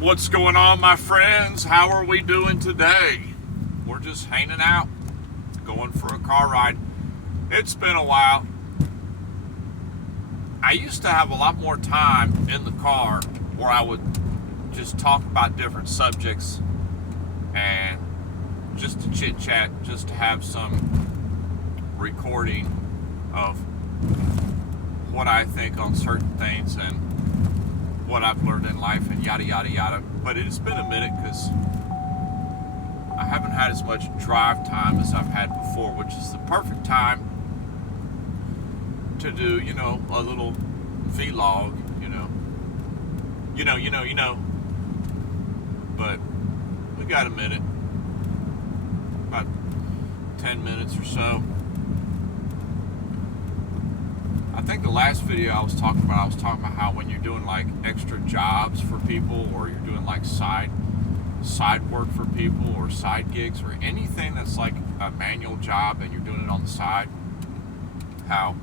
What's going on, my friends? How are we doing today? We're just hanging out, going for a car ride. It's been a while. I used to have a lot more time in the car where I would just talk about different subjects and just to chit chat, just to have some recording of what I think on certain things and what I've learned in life and yada yada yada. But it's been a minute because I haven't had as much drive time as I've had before, which is the perfect time to do, a little vlog, But we got a minute, about 10 minutes or so. I think the last video I was talking about how when you're doing like extra jobs for people, or you're doing like side work for people, or side gigs, or anything that's like a manual job and you're doing it on the side, how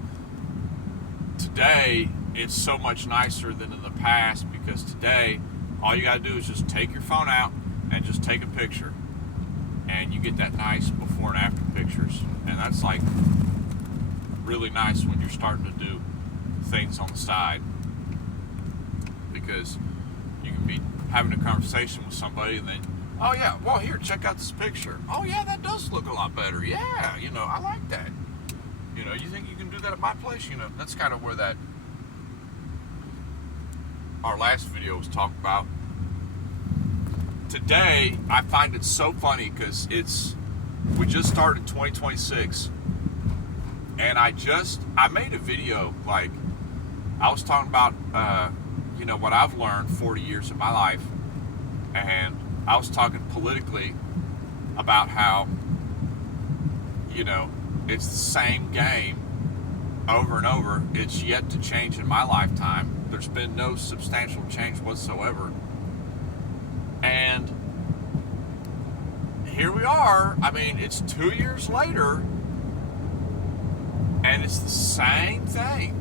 today it's so much nicer than in the past, because today all you got to do is just take your phone out and just take a picture, and you get that nice before and after pictures. And that's like really nice when you're starting to do things on the side, because you can be having a conversation with somebody and then, oh yeah, well, here, check out this picture. Oh yeah, that does look a lot better. Yeah, I like that. You think you can do that at my place? That's kind of where that our last video was talking about. Today I find it so funny because we just started 2026. And I made a video, like, I was talking about, what I've learned 40 years of my life. And I was talking politically about how, it's the same game over and over. It's yet to change in my lifetime. There's been no substantial change whatsoever. And here we are. I mean, it's 2 years later. And it's the same thing.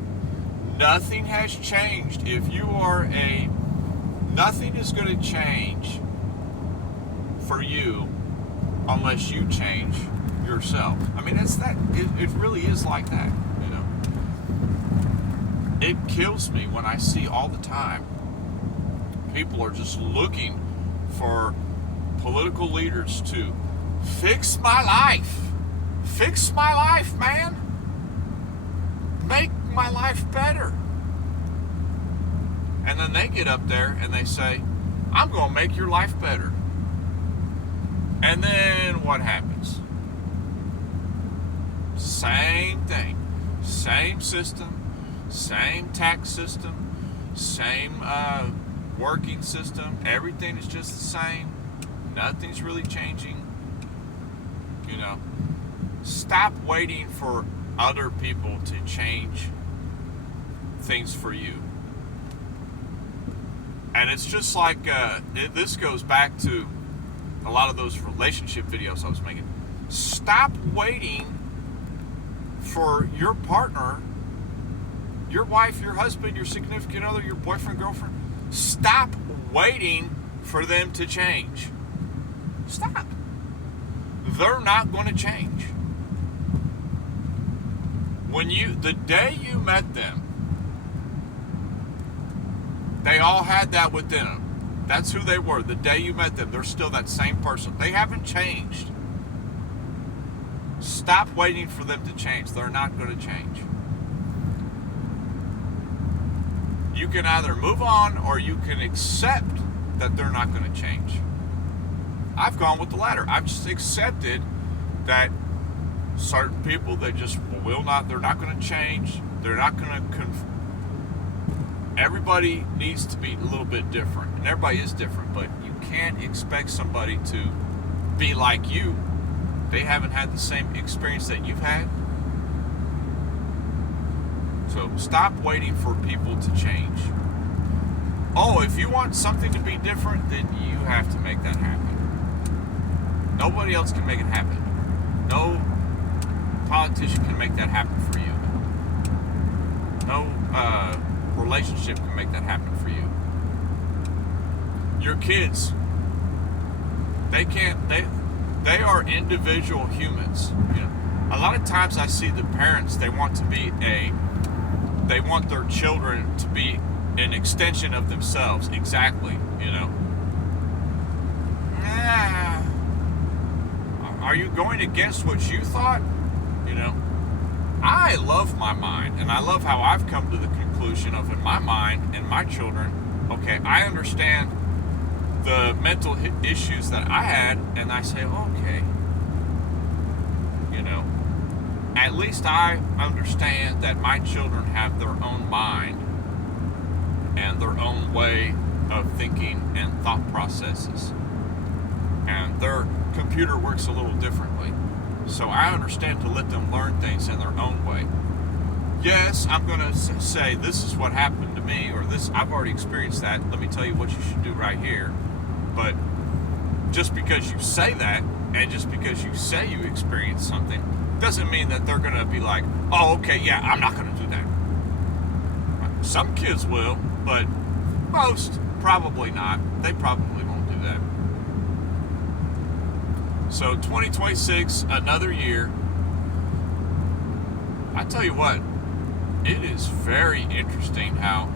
Nothing has changed. Nothing is going to change for you unless you change yourself. I mean, it really is like that, It kills me when I see all the time people are just looking for political leaders to fix my life. Fix my life, man. Make my life better. And then they get up there and they say, I'm going to make your life better. And then what happens? Same thing. Same system. Same tax system. Same working system. Everything is just the same. Nothing's really changing. Stop waiting for other people to change things for you. And it's just like this goes back to a lot of those relationship videos I was making. Stop waiting for your partner, your wife, your husband, your significant other, your boyfriend, girlfriend. Stop waiting for them to change. Stop. They're not going to change. The day you met them, they all had that within them. That's who they were. The day you met them, they're still that same person. They haven't changed. Stop waiting for them to change. They're not going to change. You can either move on or you can accept that they're not going to change. I've gone with the latter. I've just accepted that certain people, they're not going to change. They're not going to everybody needs to be a little bit different. And everybody is different, but you can't expect somebody to be like you. They haven't had the same experience that you've had. So stop waiting for people to change. Oh, if you want something to be different, then you have to make that happen. Nobody else can make it happen. No politician can make that happen for you. No relationship can make that happen for you. your kids, they are individual humans. You know, a lot of times I see the parents, they want their children to be an extension of themselves. Exactly, you know. Are you going against what you thought? You know, I love my mind, and I love how I've come to the conclusion of, in my mind and my children, okay, I understand the mental issues that I had, and I say, okay, you know, at least I understand that my children have their own mind and their own way of thinking and thought processes, and their computer works a little differently. So I understand to let them learn things in their own way. Yes, I'm going to say this is what happened to me, or this, I've already experienced that. Let me tell you what you should do right here. But just because you say that, and just because you say you experienced something, doesn't mean that they're going to be like, oh, okay, yeah, I'm not going to do that. Some kids will, but most probably not. They probably won't do that. So 2026, another year. I tell you what, it is very interesting how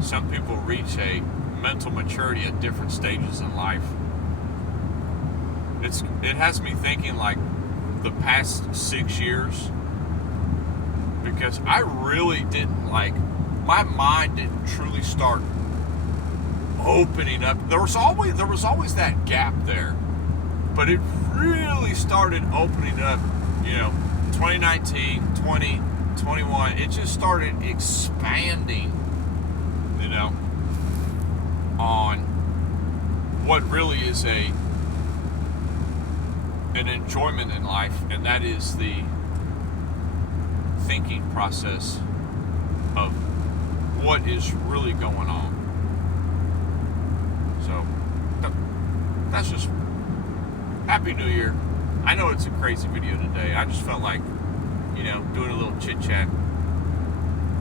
some people reach a mental maturity at different stages in life. It has me thinking like the past 6 years, because I really didn't my mind didn't truly start opening up. There was always that gap there, but it really started opening up, you know, 2019, 20, 21, it just started expanding, you know, on what really is an enjoyment in life, and that is the thinking process of what is really going on. So that's just Happy New Year. I know it's a crazy video today. I just felt like, you know, doing a little chit chat.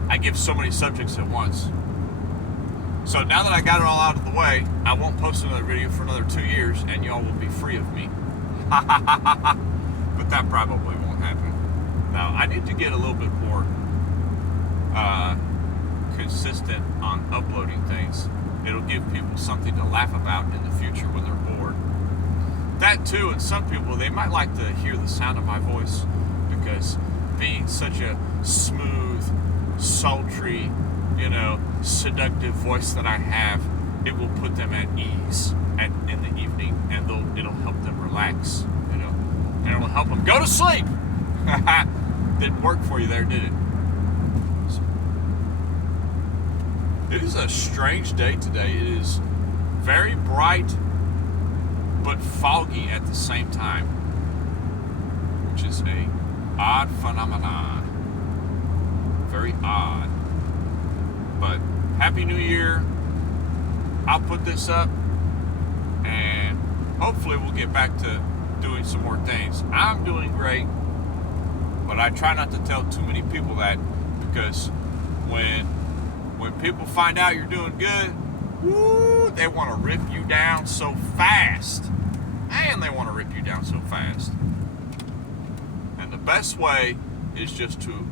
I give so many subjects at once. So now that I got it all out of the way, I won't post another video for another 2 years, and y'all will be free of me. But that probably won't happen. Now, I need to get a little bit more consistent on uploading things. It'll give people something to laugh about in the future when they're bored. That too, and some people, they might like to hear the sound of my voice, because being such a smooth, sultry, you know, seductive voice that I have, it will put them at ease in the evening, and it'll help them relax, you know, and it'll help them go to sleep. Didn't work for you there, did it? So, it is a strange day today. It is very bright, but foggy at the same time, which is a odd phenomenon. Very odd. But Happy New Year. I'll put this up, and hopefully we'll get back to doing some more things. I'm doing great, but I try not to tell too many people that, because when people find out you're doing good, woo, they want to rip you down so fast. And they want to rip you down so fast. And the best way is just to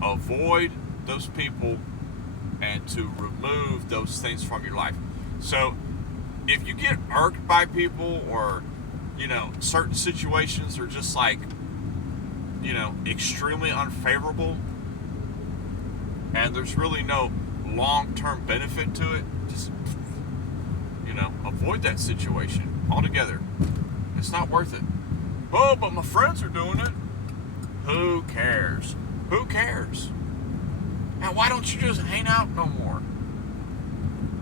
avoid those people and to remove those things from your life. So if you get irked by people, or, you know, certain situations are just like, you know, extremely unfavorable, and there's really no long-term benefit to it, just, you know, avoid that situation altogether. It's not worth it. Oh, but my friends are doing it. Who cares? Who cares? Now, why don't you just hang out no more?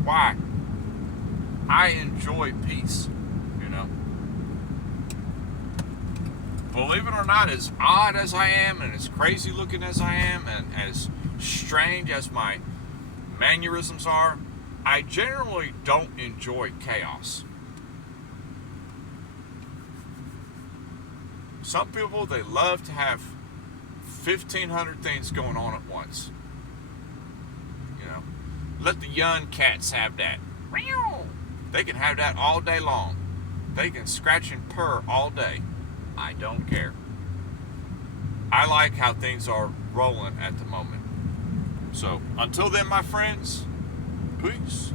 Why? I enjoy peace, you know. Believe it or not, as odd as I am, and as crazy looking as I am, and as strange as my mannerisms are, I generally don't enjoy chaos. Some people, they love to have 1,500 things going on at once. You know, let the young cats have that. They can have that all day long. They can scratch and purr all day. I don't care. I like how things are rolling at the moment. So, until then, my friends, peace.